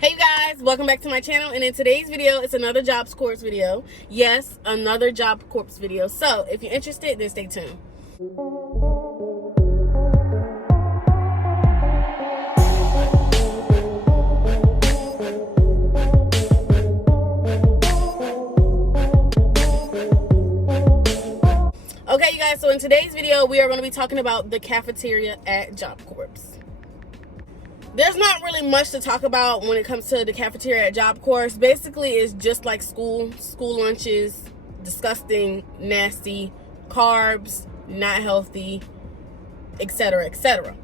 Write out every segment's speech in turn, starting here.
Hey guys, welcome back to my channel, and in today's video it's another JobCorps video. Yes, another JobCorps video. So if you're interested, then stay tuned. Okay you guys, so in today's video we are going to be talking about the cafeteria at JobCorps. There's not really much to talk about when it comes to the cafeteria at JobCorps. Basically, it's just like school lunches, disgusting, nasty, carbs, not healthy, etc., etc.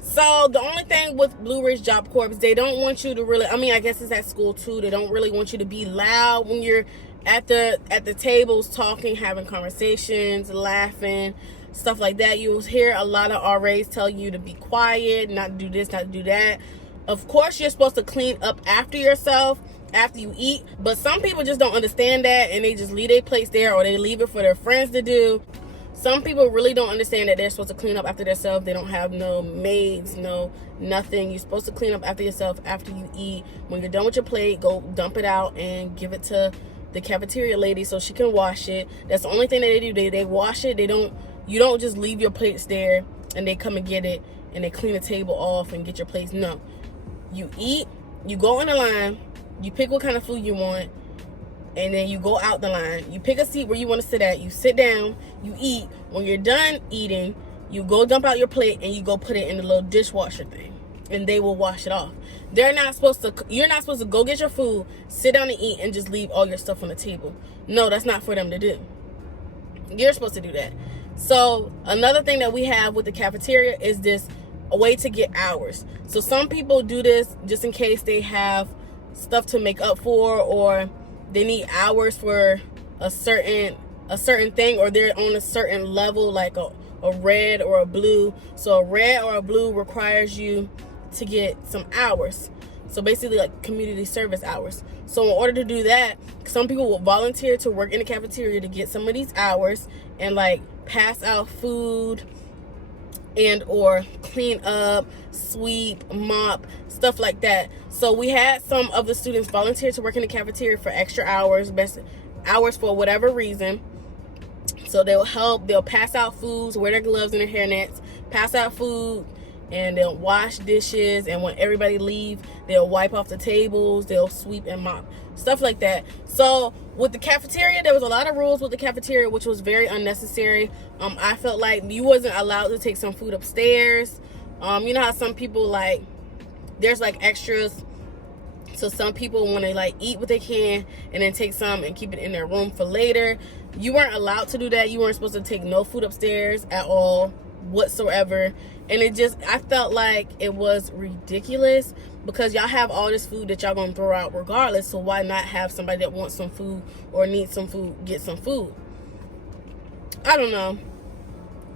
So the only thing with Blue Ridge JobCorps, they don't want you to really, I guess it's at school too, they don't really want you to be loud when you're at the tables talking, having conversations, laughing, stuff like that. You'll hear a lot of RAs tell you to be quiet, not to do this, not to do that. Of course, you're supposed to clean up after yourself after you eat, but some people just don't understand that, and they just leave their plates there, or they leave it for their friends to do. Some people really don't understand that they're supposed to clean up after themselves. They don't have no maids, no nothing. You're supposed to clean up after yourself after you eat. When you're done with your plate, go dump it out and give it to the cafeteria lady so she can wash it. That's the only thing that they do. They wash it. You don't just leave your plates there and they come and get it and they clean the table off and get your plates. No. You eat, you go on the line, you pick what kind of food you want, and then you go out the line. You pick a seat where you want to sit at. You sit down, you eat. When you're done eating, you go dump out your plate and you go put it in the little dishwasher thing, and they will wash it off. You're not supposed to go get your food, sit down and eat, and just leave all your stuff on the table. No, that's not for them to do. You're supposed to do that. So another thing that we have with the cafeteria is this a way to get hours. So some people do this just in case they have stuff to make up for, or they need hours for a certain thing, or they're on a certain level, like a red or a blue. So a red or a blue requires you to get some hours. So basically like community service hours. So in order to do that, some people will volunteer to work in the cafeteria to get some of these hours and like pass out food and or clean up, sweep, mop, stuff like that. So we had some of the students volunteer to work in the cafeteria for extra hours, best hours for whatever reason. So they'll pass out foods, wear their gloves and their hairnets, pass out food, and they'll wash dishes, and when everybody leave, they'll wipe off the tables, they'll sweep and mop, stuff like that. So with the cafeteria, there was a lot of rules with the cafeteria, which was very unnecessary. I felt like you wasn't allowed to take some food upstairs. You know how some people, like, there's like extras, so some people want to like eat what they can and then take some and keep it in their room for later. You weren't allowed to do that. You weren't supposed to take no food upstairs at all whatsoever. And I felt like it was ridiculous, because y'all have all this food that y'all gonna throw out regardless. So why not have somebody that wants some food or needs some food get some food? I don't know.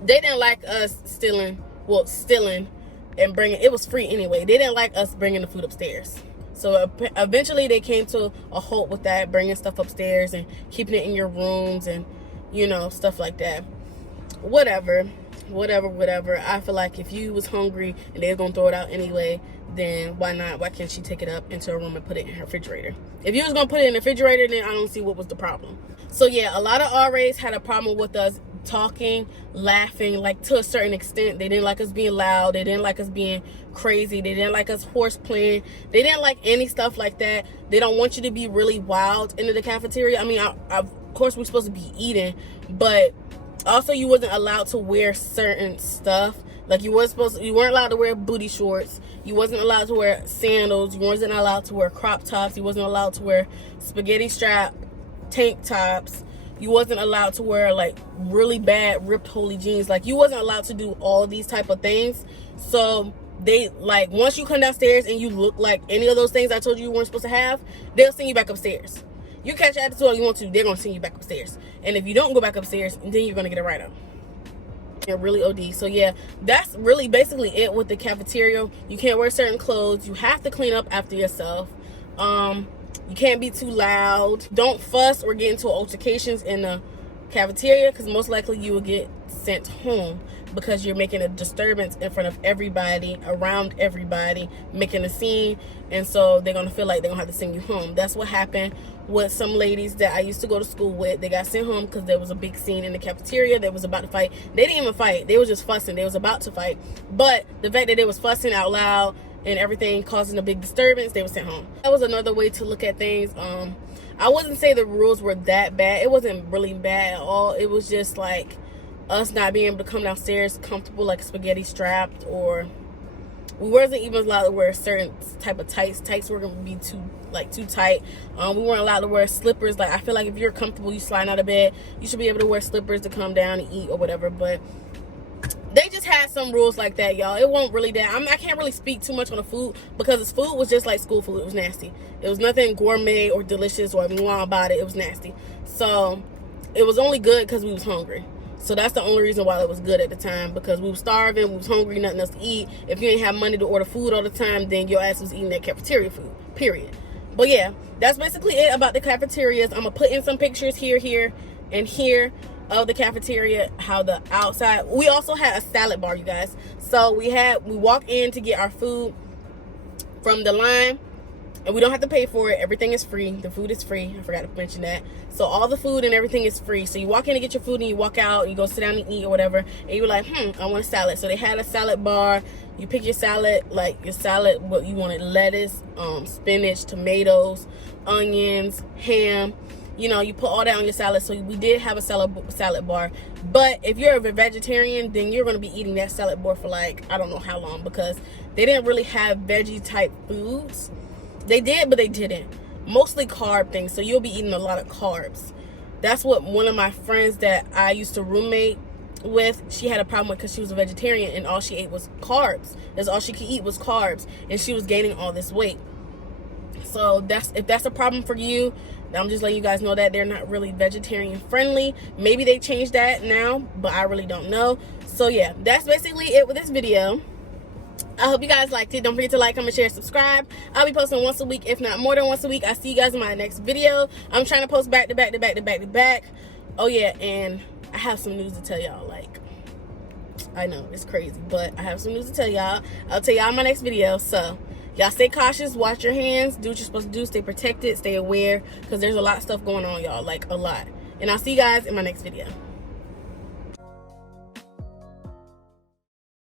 They didn't like us stealing and bringing. It was free anyway. They didn't like us bringing the food upstairs. So eventually they came to a halt with that, bringing stuff upstairs and keeping it in your rooms and, stuff like that. Whatever. I feel like if you was hungry and they were gonna throw it out anyway, then why not? Why can't she take it up into her room and put it in her refrigerator? If you was gonna put it in the refrigerator, then I don't see what was the problem. So yeah, a lot of RAs had a problem with us talking, laughing, like to a certain extent. They didn't like us being loud. They didn't like us being crazy. They didn't like us horse playing. They didn't like any stuff like that. They don't want you to be really wild into the cafeteria. Of course we're supposed to be eating, but also you wasn't allowed to wear certain stuff. Like you weren't allowed to wear booty shorts. You wasn't allowed to wear sandals. You wasn't allowed to wear crop tops. You wasn't allowed to wear spaghetti strap tank tops. You wasn't allowed to wear like really bad ripped holy jeans. Like you wasn't allowed to do all these type of things. So they, like, once you come downstairs and you look like any of those things I told you weren't supposed to have, they'll send you back upstairs. You catch attitude all you want to, they're gonna send you back upstairs. And if you don't go back upstairs, then you're gonna get a write-up. You're really OD. So yeah, that's really basically it with the cafeteria. You can't wear certain clothes. You have to clean up after yourself. You can't be too loud. Don't fuss or get into altercations in the cafeteria, because most likely you will get sent home because you're making a disturbance in front of everybody, around everybody, making a scene. And so they're going to feel like they're going to have to send you home. That's what happened with some ladies that I used to go to school with. They got sent home because there was a big scene in the cafeteria. They was about to fight. They didn't even fight. They was just fussing. They was about to fight. But the fact that they was fussing out loud and everything causing a big disturbance, they were sent home. That was another way to look at things. I wouldn't say the rules were that bad. It wasn't really bad at all. It was just like us not being able to come downstairs comfortable, like spaghetti strapped, or we wasn't even allowed to wear certain type of tights. Tights were gonna be too tight. We weren't allowed to wear slippers. Like, I feel like if you're comfortable, you sliding out of bed, you should be able to wear slippers to come down and eat or whatever. But they just had some rules like that, y'all. It wasn't really that. I can't really speak too much on the food because this food was just like school food. It was nasty. It was nothing gourmet or delicious or mwah about it. It was nasty. So it was only good because we was hungry. So that's the only reason why it was good at the time, because we were starving, we was hungry, nothing else to eat. If you ain't have money to order food all the time, then your ass was eating that cafeteria food, period. But yeah, that's basically it about the cafeterias. I'm gonna put in some pictures here, and here of the cafeteria, how the outside. We also had a salad bar, you guys. So we walk in to get our food from the line, and we don't have to pay for it. Everything is free. The food is free. I forgot to mention that. So all the food and everything is free. So you walk in to get your food and you walk out, you go sit down and eat or whatever, and you're like, I want a salad. So they had a salad bar. You pick your salad, what you wanted: lettuce, spinach, tomatoes, onions, ham. You know, you put all that on your salad. So we did have a salad bar. But if you're a vegetarian, then you're going to be eating that salad bar for like, I don't know how long, because they didn't really have veggie type foods. They did, but they didn't. Mostly carb things. So you'll be eating a lot of carbs. That's what one of my friends that I used to roommate with, she had a problem with, because she was a vegetarian and all she ate was carbs. That's all she could eat was carbs. And she was gaining all this weight. So if that's a problem for you, I'm just letting you guys know that they're not really vegetarian friendly. Maybe they changed that now, but I really don't know. So yeah, that's basically it with this video. I hope you guys liked it. Don't forget to like, comment, share, subscribe. I'll be posting once a week, if not more than once a week. I'll see you guys in my next video. I'm trying to post back to back. Oh yeah, and I have some news to tell y'all. Like, I know it's crazy, but I have some news to tell y'all. I'll tell y'all in my next video. So y'all stay cautious, watch your hands, do what you're supposed to do, stay protected, stay aware, because there's a lot of stuff going on, y'all, like a lot. And I'll see you guys in my next video.